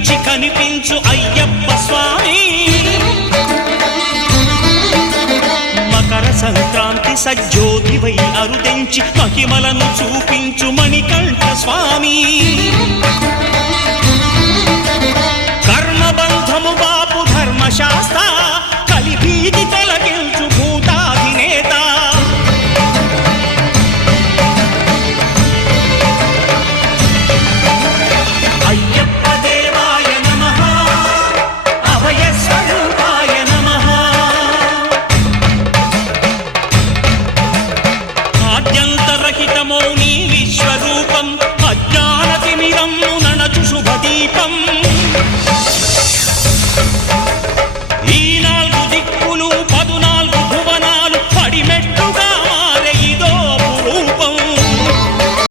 కనిపించి కనిపించు అయ్యప్ప స్వామి. మకర సంక్రాంతి సజ్జోతివై అరుదెంచి మహిమలను చూపించు మణికంఠ స్వామి. కర్మబంధము బాపు ధర్మశాస్త్ర కలిభీతి తొలగించు భూతాధినేత. అయ్యప్ప దేవాయ నమః, అభయ స్వరూపాయ నమః. ఆద్యంతరహితమౌ నీ విశ్వరూపం